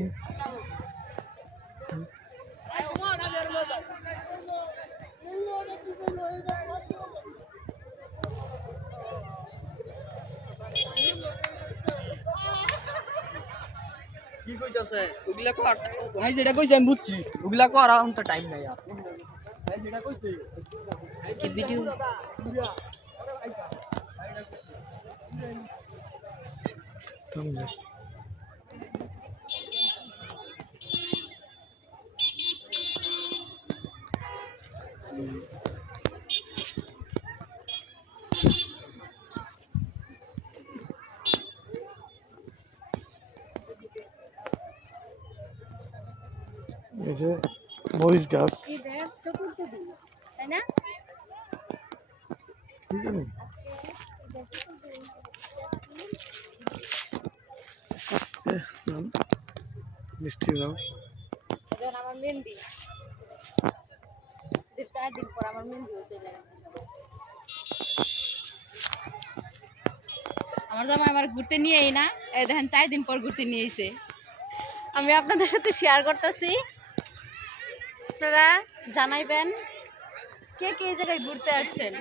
কি কইতাছে ওগুলা কর ভাই যেটা কইছে আমি বুঝছি ওগুলা কর আর তো টাইম নাই আর ভাই যেটা কইছে কি ভিডিও এই যে মরিচ গাছ তাই না মিষ্টি নাও আমার মেহেন্দি 4 দিন পর আমার মেহেন্দি চলে গেছে আমার জামাই আমার ঘুরতে নিয়েই না এই দেখেন 4 দিন পর ঘুরতে নিয়ে এসে আমি আপনাদের সাথে শেয়ার করতেছি আপনারা জানাইবেন কে কে এই জায়গায় ঘুরতে আসছেন